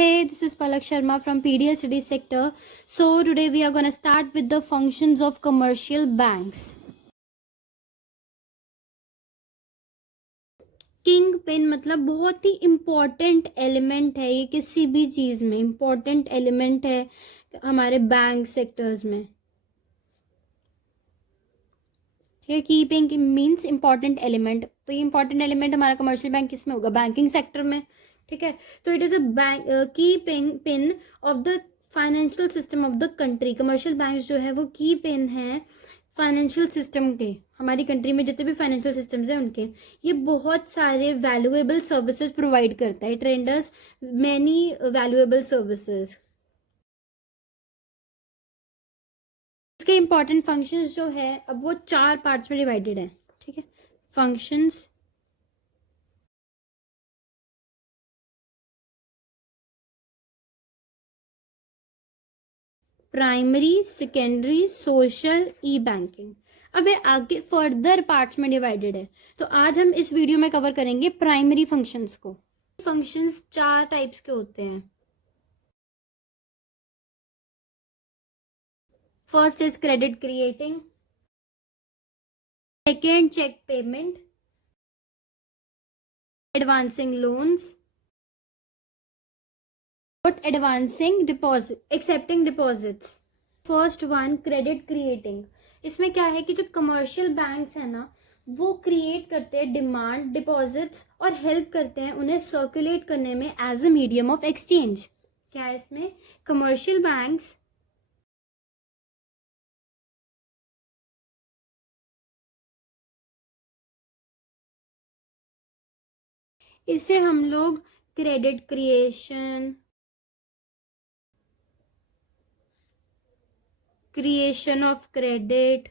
Hey, this is Palak Sharma from PDS Studies sector. So today we are going to start with the functions of commercial banks. King pin मतलब बहुत ही important element है, ये किसी भी चीज़ में important element है हमारे bank sectors में। ठीक है, की पिन मीन्स इम्पॉर्टेंट एलिमेंट। तो ये इम्पॉर्टेंट एलिमेंट हमारा कमर्शियल बैंक किस में होगा? बैंकिंग सेक्टर में। ठीक है, तो इट इज़ अ बैंक की pin of the financial system of the country. Commercial bank जो है वो की पिन है फाइनेंशियल सिस्टम के। हमारी कंट्री में जितने भी फाइनेंशियल सिस्टम्स हैं उनके ये बहुत सारे वैल्यूएबल सर्विसेज प्रोवाइड करता है। It renders many valuable services. इसके इंपॉर्टेंट फंक्शंस जो है अब वो 4 पार्ट्स में डिवाइडेड है। ठीक है, फंक्शंस, प्राइमरी, सेकेंडरी, सोशल, ई बैंकिंग। अब ये आगे फर्दर पार्ट्स में डिवाइडेड है। तो आज हम इस वीडियो में कवर करेंगे प्राइमरी फंक्शंस को। फंक्शंस 4 टाइप्स के होते हैं। First is credit creating, second cheque payment, advancing loans, advancing deposit, accepting deposits. First one credit creating. इसमें क्या है कि जो कमर्शियल बैंक्स है ना वो क्रिएट करते हैं डिमांड डिपॉजिट्स और हेल्प करते हैं उन्हें सर्कुलेट करने में as a medium of exchange. क्या है इसमें? कमर्शियल बैंक्स इसे हम लोग credit creation, creation of credit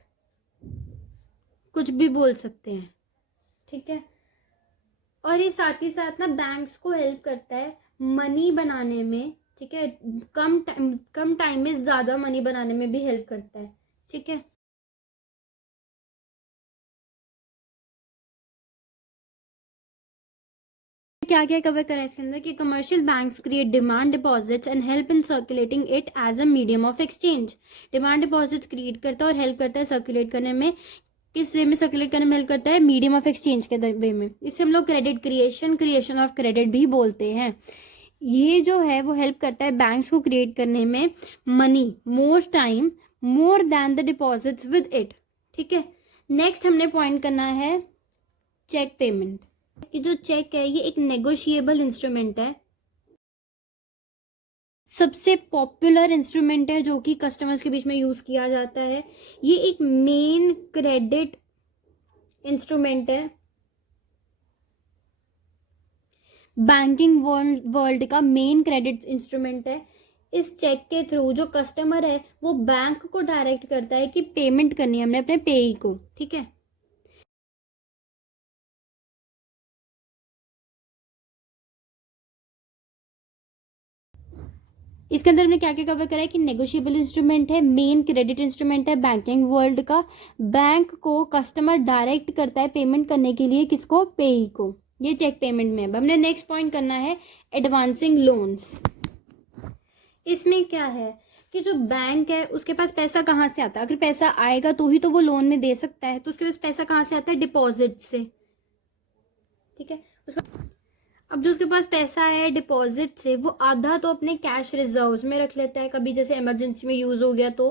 कुछ भी बोल सकते हैं। ठीक है, और ये साथ ही साथ ना बैंक्स को हेल्प करता है मनी बनाने में। ठीक है, कम टाइम में ज़्यादा मनी बनाने में भी हेल्प करता है। ठीक है, क्या क्या कवर करा है इसके अंदर कि commercial banks create demand deposits and help in circulating it as a medium of exchange. Demand deposits create करता है और हेल्प करता है सर्कुलेट करने में। किस वे में सर्कुलेट करने में हेल्प करता है? मीडियम ऑफ एक्सचेंज के वे में। इससे हम लोग credit creation, creation of credit भी बोलते हैं। ये जो है वो हेल्प करता है बैंक्स को क्रिएट करने में money more time more than the deposits with it. ठीक है, नेक्स्ट हमने पॉइंट करना है चेक पेमेंट। कि जो चेक है ये एक नेगोशिएबल इंस्ट्रूमेंट है, सबसे पॉपुलर इंस्ट्रूमेंट है जो कि कस्टमर्स के बीच में यूज किया जाता है। ये एक मेन क्रेडिट इंस्ट्रूमेंट है, बैंकिंग वर्ल्ड का मेन क्रेडिट इंस्ट्रूमेंट है। इस चेक के थ्रू जो कस्टमर है वो बैंक को डायरेक्ट करता है कि पेमेंट करनी है हमने अपने पेई को। ठीक है, इसके अंदर हमने क्या क्या कवर करा है कि नेगोशिएबल इंस्ट्रूमेंट है, मेन क्रेडिट इंस्ट्रूमेंट है बैंकिंग वर्ल्ड का। बैंक को कस्टमर डायरेक्ट करता है पेमेंट करने के लिए, किसको? पेई को। ये चेक पेमेंट में। अब हमने नेक्स्ट पॉइंट करना है एडवांसिंग लोन्स। इसमें क्या है कि जो बैंक है उसके पास पैसा कहाँ से आता है? अगर पैसा आएगा तो ही तो वो लोन में दे सकता है, तो उसके पास पैसा कहाँ से आता है? डिपॉजिट से। ठीक है, अब जो उसके पास पैसा है डिपॉजिट से वो आधा तो अपने कैश रिजर्व्स में रख लेता है, कभी जैसे इमरजेंसी में यूज हो गया तो,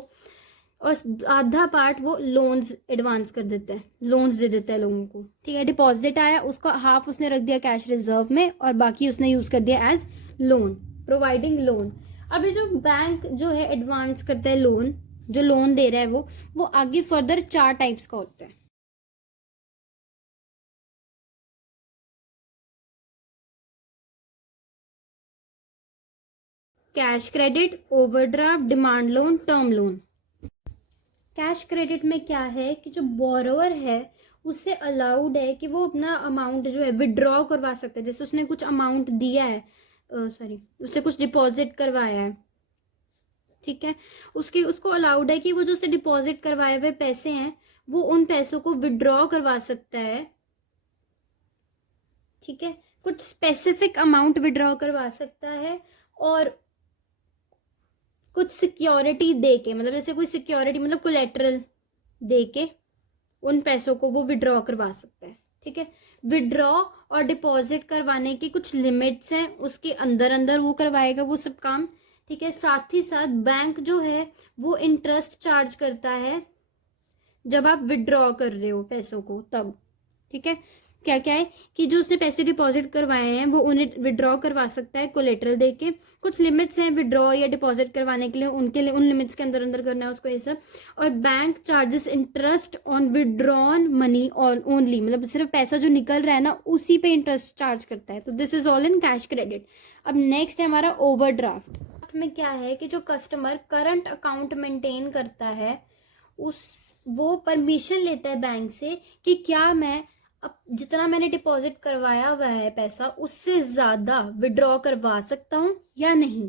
और आधा पार्ट वो लोन्स एडवांस कर देता है, लोन्स दे देता है लोगों को। ठीक है, डिपॉजिट आया उसका हाफ उसने रख दिया कैश रिजर्व में और बाकी उसने यूज कर दिया एज लोन, प्रोवाइडिंग लोन। अब ये जो बैंक जो है एडवांस करता है लोन, जो लोन दे रहा है वो आगे फर्दर 4 टाइप्स का होता है। Cash credit, overdraft, demand loan, term loan. Cash credit में क्या है कि जो बोरोवर है उसे अलाउड है कि वो अपना अमाउंट जो है विड्रॉ करवा सकता है। जैसे उसने कुछ अमाउंट दिया है, उससे कुछ डिपॉजिट करवाया है। ठीक है, उसको अलाउड है कि वो जो उससे डिपॉजिट करवाए हुए पैसे हैं वो उन पैसों को विड्रॉ करवा सकता है। ठीक है, कुछ स्पेसिफिक अमाउंट विड्रॉ करवा सकता है और कुछ सिक्योरिटी दे के, मतलब जैसे कोई सिक्योरिटी मतलब कोलेटरल दे के उन पैसों को वो विड्रॉ करवा सकता है। ठीक है, विड्रॉ और डिपॉजिट करवाने की कुछ लिमिट्स हैं, उसके अंदर अंदर वो करवाएगा वो सब काम। ठीक है, साथ ही साथ बैंक जो है वो इंटरेस्ट चार्ज करता है जब आप विड्रॉ कर रहे हो पैसों को तब। ठीक है, क्या क्या है कि जो उसने पैसे डिपॉजिट करवाए हैं वो उन्हें विड्रॉ करवा सकता है कोलेटरल देके। कुछ लिमिट्स हैं विड्रॉ या डिपॉजिट करवाने के लिए, उनके लिए उन लिमिट्स के अंदर अंदर करना है उसको ये सब। और bank charges interest on withdrawn money on only, मतलब सिर्फ पैसा जो निकल रहा है ना उसी पे इंटरेस्ट चार्ज करता है। तो this is all in cash credit. अब नेक्स्ट है हमारा ओवरड्राफ्ट में क्या है कि जो कस्टमर करंट अकाउंट मेंटेन करता है उस वो परमिशन लेता है बैंक से कि क्या मैं अब जितना मैंने डिपॉजिट करवाया हुआ है पैसा उससे ज़्यादा विड्रॉ करवा सकता हूँ या नहीं।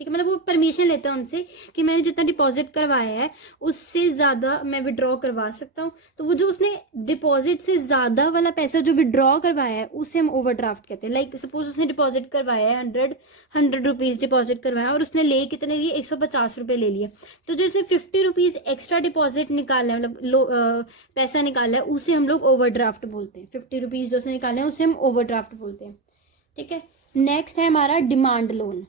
ठीक है, मतलब वो परमिशन लेता है उनसे कि मैंने जितना डिपॉजिट करवाया है उससे ज़्यादा मैं विड्रॉ करवा सकता हूँ। तो वो जो उसने डिपॉजिट से ज़्यादा वाला पैसा जो विड्रॉ करवाया है उसे हम ओवरड्राफ्ट कहते हैं। लाइक सपोज उसने डिपॉजिट करवाया है 100 रुपीज़ डिपॉजिट करवाया और उसने ले कितने लिए 150 रुपये ले लिए। तो जो इसने 50 रुपीज़ एक्स्ट्रा डिपॉजिट निकाला है मतलब पैसा निकाला है उसे हम लोग ओवरड्राफ्ट बोलते हैं। 50 रुपीज़ जो से निकाले हैं उसे हम ओवरड्राफ्ट बोलते हैं। ठीक है, नेक्स्ट है हमारा डिमांड लोन।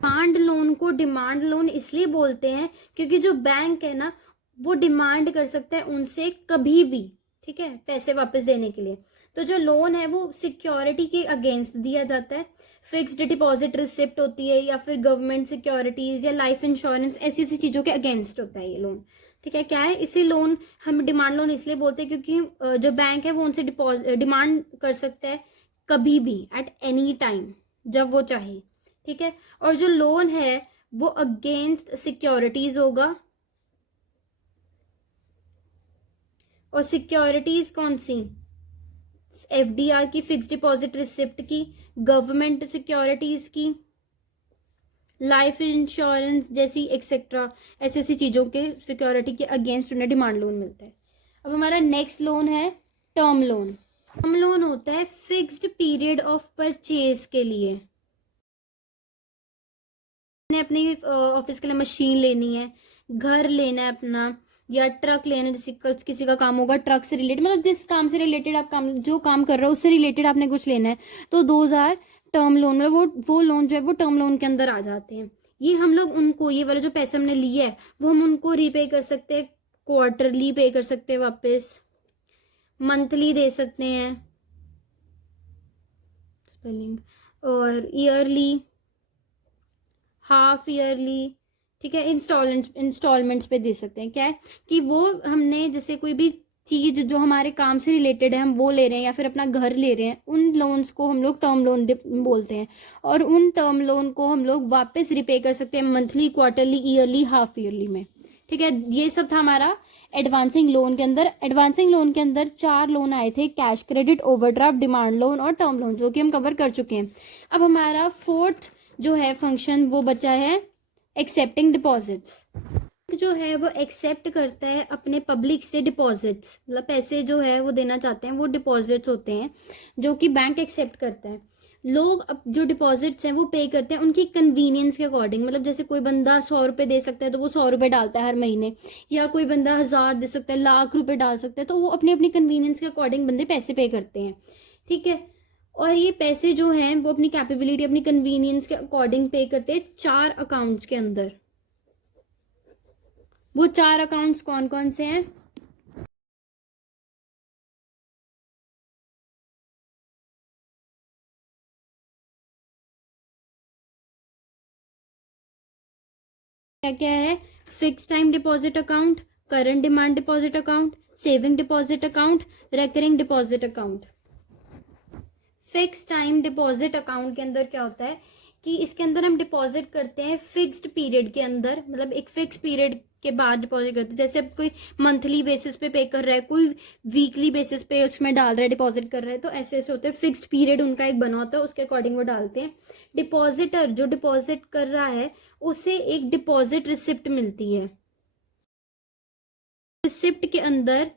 डिमांड लोन को डिमांड लोन इसलिए बोलते हैं क्योंकि जो बैंक है ना वो डिमांड कर सकता है उनसे कभी भी, ठीक है, पैसे वापस देने के लिए। तो जो लोन है वो सिक्योरिटी के अगेंस्ट दिया जाता है। फिक्स्ड डिपॉजिट रिसिप्ट होती है या फिर गवर्नमेंट सिक्योरिटीज या लाइफ इंश्योरेंस, ऐसी ऐसी चीज़ों के अगेंस्ट होता है ये लोन। ठीक है, क्या है इसी लोन हम डिमांड लोन इसलिए बोलते हैं क्योंकि जो बैंक है वो उनसे डिमांड कर सकता है कभी भी, एट एनी टाइम, जब वो चाहे। ठीक है, और जो लोन है वो अगेंस्ट सिक्योरिटीज होगा। और सिक्योरिटीज कौन सी? एफडीआर की, फिक्स डिपॉजिट रिसिप्ट की, गवर्नमेंट सिक्योरिटीज की, लाइफ इंश्योरेंस जैसी एक्सेट्रा, ऐसी ऐसी चीज़ों के सिक्योरिटी के अगेंस्ट उन्हें डिमांड लोन मिलता है। अब हमारा नेक्स्ट लोन है टर्म लोन। टर्म लोन होता है फिक्स्ड पीरियड ऑफ परचेज के लिए। अपनी ऑफिस के लिए मशीन लेनी है, घर लेना है अपना, या ट्रक लेना है, जैसे किसी का काम होगा ट्रक से रिलेटेड, मतलब जिस काम से रिलेटेड आप काम जो काम कर रहे हो उससे रिलेटेड आपने कुछ लेना है, तो 2000 टर्म लोन में वो लोन जो है वो टर्म लोन के अंदर आ जाते हैं। ये हम लोग उनको, ये वाले जो पैसे हमने लिए है वो हम उनको रीपे कर सकते हैं, क्वार्टरली पे कर सकते हैं वापस, मंथली दे सकते हैं स्पेलिंग, और ईयरली, हाफ ईयरली। ठीक है, इंस्टॉलमेंट्स पे दे सकते हैं। क्या है कि वो हमने जैसे कोई भी चीज़ जो हमारे काम से रिलेटेड है हम वो ले रहे हैं या फिर अपना घर ले रहे हैं, उन लोन्स को हम लोग टर्म लोन बोलते हैं। और उन टर्म लोन को हम लोग वापस रिपे कर सकते हैं monthly, quarterly, yearly, half yearly में। ठीक है, ये सब था हमारा एडवांसिंग लोन के अंदर। एडवांसिंग लोन के अंदर 4 लोन आए थे, cash credit, overdraft, demand loan और टर्म लोन, जो कि हम कवर कर चुके हैं। अब हमारा फोर्थ जो है फंक्शन वो बचा है एक्सेप्टिंग डिपॉजिट्स। जो है वो एक्सेप्ट करता है अपने पब्लिक से डिपॉजिट्स, मतलब पैसे जो है वो देना चाहते हैं, वो डिपॉजिट्स होते हैं जो कि बैंक एक्सेप्ट करता है। लोग अब जो डिपॉजिट्स हैं वो पे करते हैं उनकी कन्वीनियंस के अकॉर्डिंग, मतलब जैसे कोई बंदा 100 रुपये दे सकता है तो वो 100 रुपये डालता है हर महीने, या कोई बंदा 1000 दे सकता है, लाख रुपए डाल सकता है, तो वो अपनी अपनी कन्वीनियंस के अकॉर्डिंग बंदे पैसे पे करते हैं। ठीक है, और ये पैसे जो हैं वो अपनी कैपेबिलिटी, अपनी कन्वीनियंस के अकॉर्डिंग पे करते हैं 4 अकाउंट्स के अंदर। वो 4 अकाउंट्स कौन कौन से हैं? क्या क्या है? Fix time deposit account, current demand deposit account, saving deposit account, recurring deposit account. Fix time deposit account के अंदर क्या होता है कि इसके अंदर हम डिपॉजिट करते हैं फिक्स्ड पीरियड के अंदर, मतलब एक फिक्स पीरियड के बाद डिपॉजिट करते हैं। जैसे अब कोई मंथली बेसिस पे कर रहा है, कोई वीकली बेसिस पे उसमें डाल रहा है, डिपॉजिट कर रहा है, तो ऐसे ऐसे होते हैं। फिक्स्ड पीरियड उनका एक बना होता है, उसके अकॉर्डिंग वो डालते हैं। डिपॉजिटर जो डिपॉजिट कर रहा है उसे एक डिपॉजिट रिसिप्ट मिलती है। रिसिप्ट के अंदर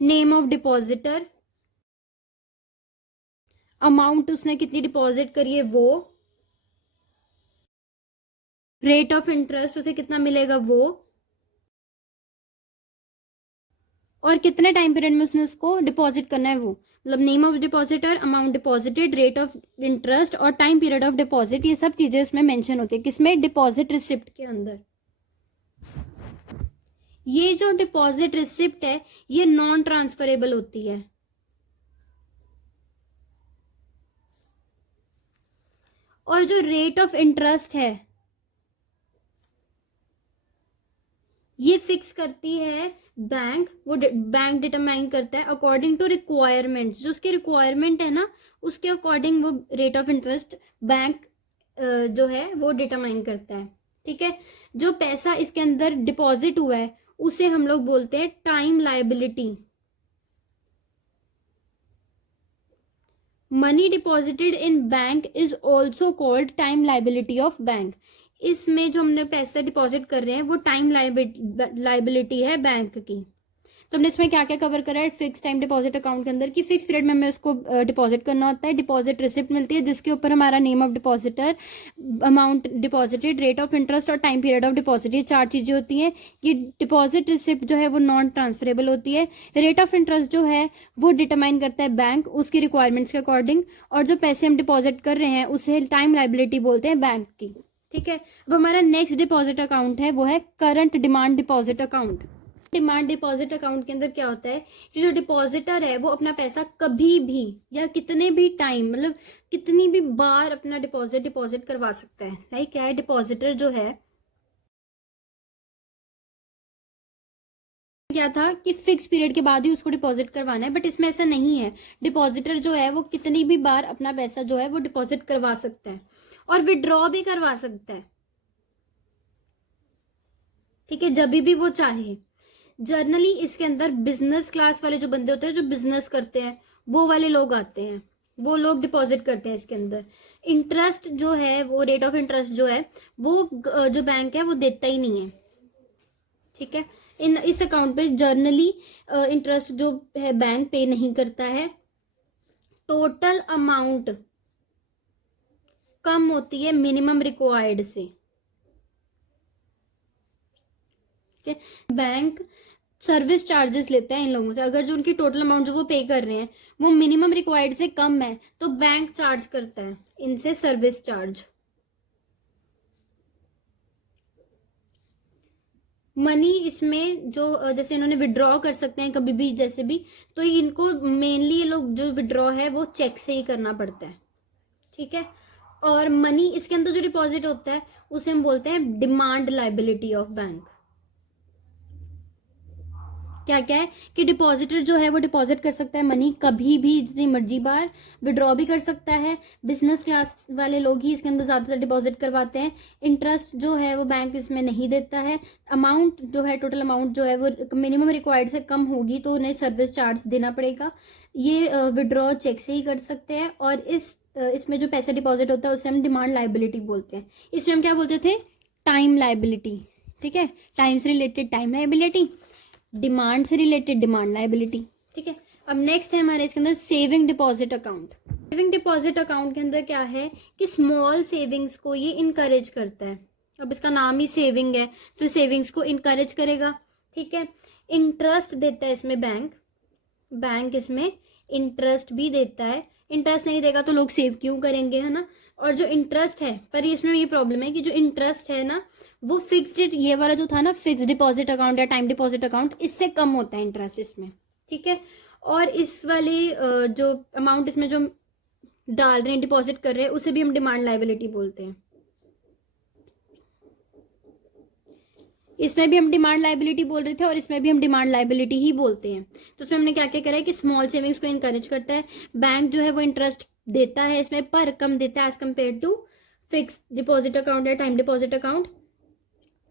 नेम ऑफ डिपॉजिटर, अमाउंट उसने कितनी डिपॉजिट करी है वो, रेट ऑफ इंटरेस्ट उसे कितना मिलेगा वो, और कितने टाइम पीरियड में उसने उसको डिपॉजिट करना है वो। मतलब name of depositor, amount deposited, rate of interest और टाइम पीरियड ऑफ डिपॉजिट, ये सब चीजें उसमें मेंशन होती है किसमें, डिपॉजिट रिसिप्ट के अंदर। ये जो डिपॉजिट रिसिप्ट है ये नॉन ट्रांसफरेबल होती है। और जो रेट ऑफ इंटरेस्ट है ये फिक्स करती है बैंक, वो बैंक डिटरमाइन करता है अकॉर्डिंग टू रिक्वायरमेंट्स, जो उसकी रिक्वायरमेंट है ना उसके अकॉर्डिंग वो रेट ऑफ इंटरेस्ट बैंक जो है वो डिटरमाइन करता है। ठीक है, जो पैसा इसके अंदर डिपॉजिट हुआ है उसे हम लोग बोलते हैं time liability. Money deposited in bank is also called time liability of bank. इसमें जो हमने पैसे डिपॉजिट कर रहे हैं वो टाइम लायबिलिटी है बैंक की। तो हमने इसमें क्या क्या कवर करा है, फिक्स टाइम डिपॉजिट अकाउंट के अंदर की फिक्स पीरियड में हमें उसको डिपॉजिट करना होता है, डिपॉजिट रिसिप्ट मिलती है जिसके ऊपर हमारा name of depositor, amount deposited, rate of interest और टाइम पीरियड ऑफ डिपॉजिट, ये 4 चीजें होती हैं। ये डिपॉजिट रिसिप्ट जो है वो नॉन ट्रांसफरेबल होती है। रेट ऑफ इंटरेस्ट जो है वो डिटरमाइन करता है बैंक उसकी रिक्वायरमेंट्स के अकॉर्डिंग, और जो पैसे हम डिपॉजिट कर रहे हैं उसे टाइम लाइबिलिटी बोलते हैं बैंक की। ठीक है, अब हमारा नेक्स्ट डिपॉजिट अकाउंट है वो है current demand deposit account. Demand deposit account के अंदर क्या होता है कि जो डिपॉजिटर है वो अपना पैसा कभी भी या कितने भी टाइम, मतलब कितनी भी बार अपना डिपॉजिट करवा सकता है। लाइक क्या है, डिपॉजिटर जो है क्या था कि फिक्स पीरियड के बाद ही उसको डिपॉजिट करवाना है, बट इसमें ऐसा नहीं है। डिपॉजिटर जो है वो कितनी भी बार अपना पैसा जो है वो डिपॉजिट करवा सकता है और विड्रॉ भी करवा सकता है। ठीक है, जब भी वो चाहे। जर्नली इसके अंदर बिजनेस क्लास वाले जो बंदे होते हैं जो बिजनेस करते हैं वो वाले लोग आते हैं, वो लोग डिपॉजिट करते हैं इसके अंदर। इंटरेस्ट जो है वो, रेट ऑफ इंटरेस्ट जो है वो जो बैंक है वो देता ही नहीं है। ठीक है, इस अकाउंट पे जर्नली इंटरेस्ट जो है बैंक पे नहीं करता है। टोटल अमाउंट कम होती है मिनिमम रिक्वायर्ड से। ठीक है, बैंक सर्विस चार्जेस लेता है इन लोगों से। अगर जो उनकी टोटल अमाउंट जो वो पे कर रहे हैं वो मिनिमम रिक्वायर्ड से कम है तो बैंक चार्ज करता है इनसे सर्विस चार्ज। मनी इसमें जो जैसे इन्होंने विड्रॉ कर सकते हैं कभी भी जैसे भी, तो इनको मेनली ये लोग जो विड्रॉ है वो चेक से ही करना पड़ता है। ठीक है, और मनी इसके अंदर जो डिपॉजिट होता है उसे हम बोलते हैं डिमांड लाइबिलिटी ऑफ बैंक। क्या क्या है कि डिपॉजिटर जो है वो डिपॉजिट कर सकता है मनी कभी भी जितनी मर्जी बार, विड्रॉ भी कर सकता है। बिजनेस क्लास वाले लोग ही इसके अंदर ज़्यादातर डिपॉजिट करवाते हैं। इंटरेस्ट जो है वो बैंक इसमें नहीं देता है। अमाउंट जो है, टोटल अमाउंट जो है वो मिनिमम रिक्वायर्ड से कम होगी तो उन्हें सर्विस चार्ज देना पड़ेगा। ये विड्रॉ चेक से ही कर सकते हैं। और इसमें जो पैसा डिपॉजिट होता है उसे हम डिमांड लाइबिलिटी बोलते हैं। इसमें हम क्या बोलते थे, टाइम लाइबिलिटी। ठीक है, टाइम से रिलेटेड टाइम लाइबिलिटी, डिमांड से रिलेटेड डिमांड लाइबिलिटी। ठीक है, अब नेक्स्ट है हमारे इसके अंदर saving deposit account. Saving deposit account के अंदर क्या है कि स्मॉल सेविंग्स को ये इनकरेज करता है। अब इसका नाम ही सेविंग है तो सेविंग्स को इनकरेज करेगा। ठीक है, इंटरेस्ट देता है इसमें बैंक इसमें इंटरेस्ट भी देता है। इंटरेस्ट नहीं देगा तो लोग सेव क्यों करेंगे, है ना। और जो इंटरेस्ट है, पर इसमें ये प्रॉब्लम है कि जो इंटरेस्ट है ना वो फिक्स्ड, ये वाला जो था ना फिक्स्ड डिपॉजिट अकाउंट या टाइम डिपॉजिट अकाउंट, इससे कम होता है इंटरेस्ट इसमें। ठीक है, और इस वाले जो अमाउंट इसमें जो डाल रहे हैं, डिपॉजिट कर रहे हैं, उसे भी हम डिमांड लाइबिलिटी बोलते हैं। इसमें भी हम डिमांड लाइबिलिटी बोल रहे थे और इसमें भी हम डिमांड लाइबिलिटी ही बोलते हैं। तो उसमें हमने क्या क्या करा है कि स्मॉल सेविंग्स को इनकरेज करता है। बैंक जो है वो इंटरेस्ट देता है इसमें, पर कम देता है as compared to fixed deposit account या टाइम डिपॉजिट अकाउंट।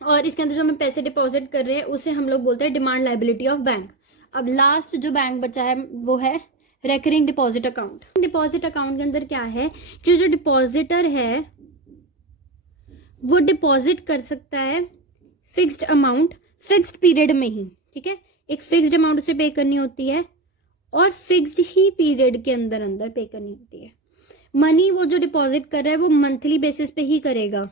और इसके अंदर जो हम पैसे डिपॉजिट कर रहे हैं उसे हम लोग बोलते हैं डिमांड लाइबिलिटी ऑफ बैंक। अब लास्ट जो बैंक बचा है वो है recurring deposit account. Deposit account के अंदर क्या है कि जो डिपॉजिटर है वो डिपॉजिट कर सकता है फिक्स्ड अमाउंट फिक्स्ड पीरियड में ही। ठीक है, एक फिक्स्ड अमाउंट उसे पे करनी होती है और फिक्स्ड ही पीरियड के अंदर अंदर पे करनी होती है। मनी वो जो डिपॉजिट कर रहा है वो मंथली बेसिस पे ही करेगा।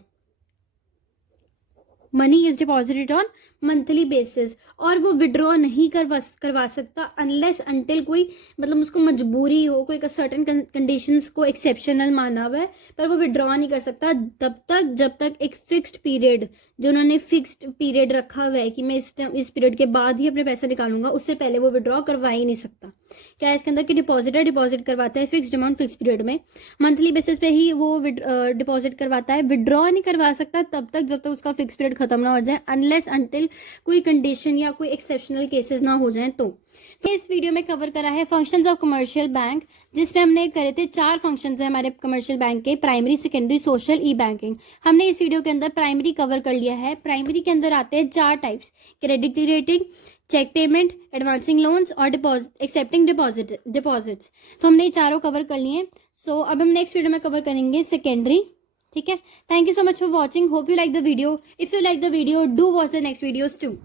Money is deposited on monthly basis, और वो विड्रॉ नहीं करवा सकता अनलेस अनटिल कोई मतलब उसको मजबूरी हो, कोई सर्टन कंडीशंस को एक्सेप्शनल माना हुआ है, पर वो विड्रॉ नहीं कर सकता तब तक जब तक एक फिक्स्ड पीरियड, जो उन्होंने फिक्स्ड पीरियड रखा हुआ है कि मैं इस पीरियड के बाद ही अपने पैसे निकालूंगा, उससे पहले वो विड्रॉ करवा ही नहीं सकता। क्या है इसके अंदर कि डिपॉजिटर डिपॉजिट करवाता है फिक्स्ड अमाउंट फिक्स पीरियड में, मंथली बेसिस पे ही वो डिपॉजिट करवाता है, विड्रॉ नहीं करवा सकता तब तक जब तक उसका फिक्स पीरियड खत्म ना हो जाए, अनलेस अनटिल कोई कंडीशन या कोई एक्सेप्शनल केसेस ना हो जाएं। तो इस वीडियो में कवर करा है फंक्शंस ऑफ कमर्शियल बैंक, जिसमें हमने करे थे 4 फंक्शंस हैं हमारे कमर्शियल बैंक के, प्राइमरी, सेकेंडरी, सोशल, ई बैंकिंग। हमने इस वीडियो के अंदर प्राइमरी कवर कर लिया है। प्राइमरी के अंदर आते हैं 4 types, credit rating, cheque payment, advancing loans और एक्सेप्टिंग डिपॉजिट्स। तो हमने ये चारों कवर कर लिए। सो अब हम नेक्स्ट वीडियो में कवर करेंगे सेकेंडरी। ठीक है, thank you so much for watching. Hope you like the video. If you like the video, do watch the next videos too.